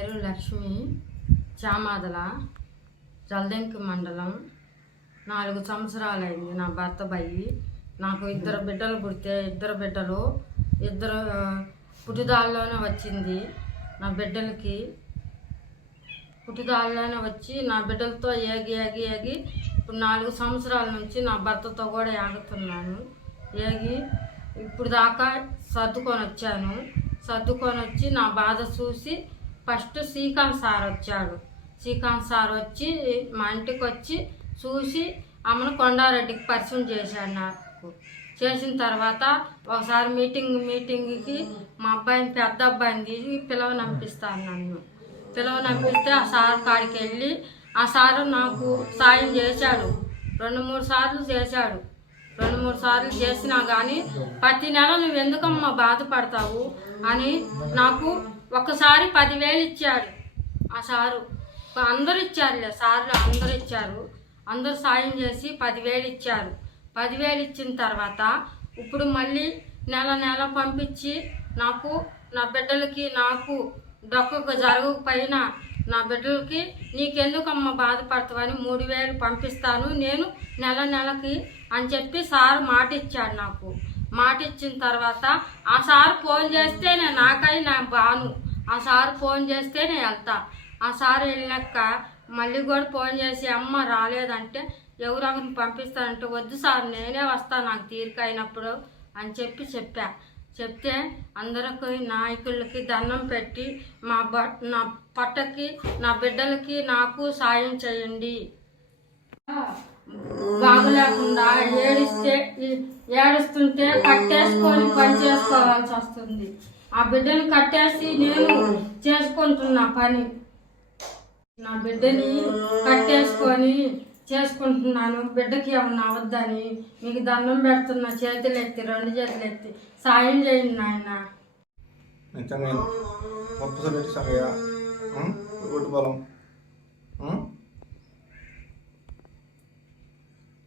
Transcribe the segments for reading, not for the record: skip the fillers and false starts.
పేరు లక్ష్మి, చామాదల, జల్దెంకి మండలం. 4 సంవత్సరాలైంది నా భర్త బయ్యి. నాకు 2 బిడ్డలు పుడితే 2 బిడ్డలు పుట్టుదాల్లోనే వచ్చింది. నా బిడ్డలకి పుట్టుదాల్లోనే వచ్చి నా బిడ్డలతో ఏగి ఇప్పుడు 4 సంవత్సరాల నుంచి నా భర్తతో కూడా ఏగుతున్నాను. ఇప్పుడు దాకా సర్దుకొని వచ్చి నా బాధ చూసి ఫస్ట్ శ్రీకాంత్ సార్ వచ్చి మా ఇంటికి వచ్చి చూసి అమ్మను కొండారెడ్డికి పరిచయం చేశాడు. నాకు చేసిన తర్వాత ఒకసారి మీటింగ్కి మా పెద్ద అబ్బాయిని తీసి పిలవనంపిస్తాను. పిలవనంపిస్తే ఆ సార్ కాడికి వెళ్ళి ఆ సారు నాకు సాయం చేశాడు. 2-3 సార్లు చేశాడు. 2-3 సార్లు చేసినా కానీ ప్రతి నెల నువ్వు ఎందుకమ్మా బాధపడతావు అని నాకు ఒకసారి 10,000 ఇచ్చాడు ఆ సారు. అందరూ ఇచ్చారులే, సార్లు అందరూ ఇచ్చారు. అందరూ సాయం చేసి 10,000 ఇచ్చారు. 10,000 ఇచ్చిన తర్వాత ఇప్పుడు మళ్ళీ నెల పంపించి నాకు నా బిడ్డలకి నాకు డొక్కకు జరగకపోయినా నా బిడ్డలకి నీకెందుకమ్మ బాధపడతావని 3,000 పంపిస్తాను నేను నెలకి అని చెప్పి సార్ మాట ఇచ్చాడు. నాకు మాట ఇచ్చిన తర్వాత ఆ సార్ ఫోన్ చేస్తే నాకై బాను. ఆ సార్ ఫోన్ చేస్తే నేను వెళ్తా. ఆ సార్ వెళ్ళాక మళ్ళీ కూడా ఫోన్ చేసి అమ్మ రాలేదంటే ఎవరెవరిని పంపిస్తానంటే వద్దు సార్ నేనే వస్తాను నాకు తీరిక అయినప్పుడు అని చెప్తే అందరికి నాయకులకి దండం పెట్టి నా పట్టకి నా బిడ్డలకి నాకు సాయం చేయండి. బాగులేకుండా ఏడుస్తుంటే కట్టేసుకొని పని చేసుకోవాల్సి వస్తుంది. ఆ బిడ్డని కట్టేసి నేను చేసుకుంటున్నా పని. నా బిడ్డని కట్టేసుకొని చేసుకుంటున్నాను. బిడ్డకి ఏమన్నా అవద్దని మీకు దండం పెడుతున్నా. 2 చేతులు ఎత్తి సాయం చేయండి నాయన.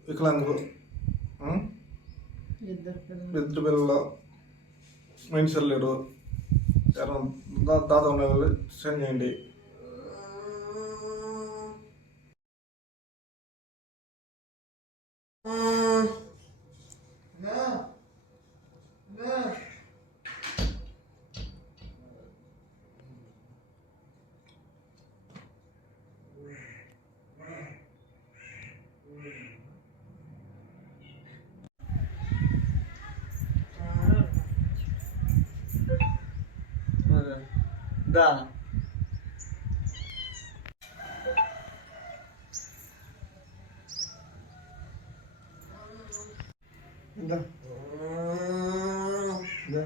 వికలాంగులు 2 పిల్లలు మనిషి లేడు. దాత ఉన్న వాళ్ళు సెండ్ చేయండి. Da. Da. Da.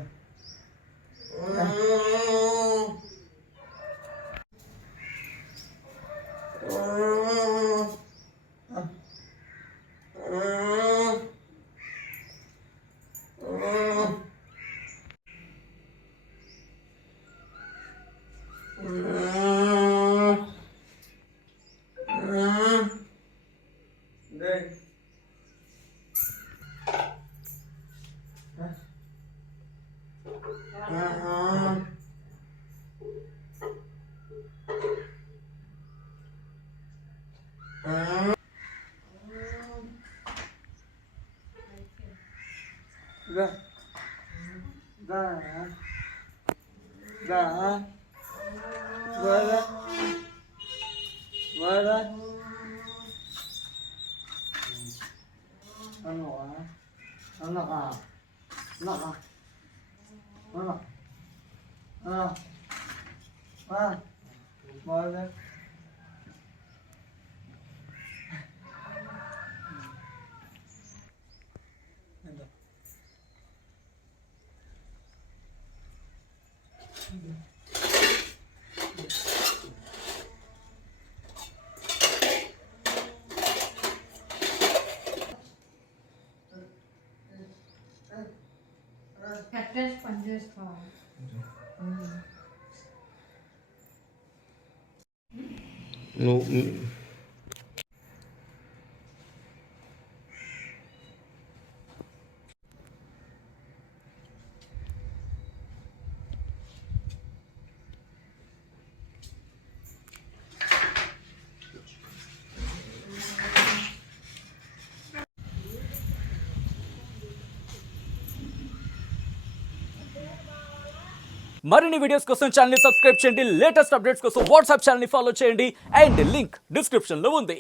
కట్టేసి పని చేసుకోవాలి. మరిన్ని వీడియోస్ కోసం ఛానల్ ని సబ్స్క్రైబ్ చేయండి, లేటెస్ట్ అప్డేట్స్ కోసం వాట్సాప్ ఛానల్ ని ఫాలో చేయండి అండ్ లింక్ డిస్క్రిప్షన్ లో ఉంది.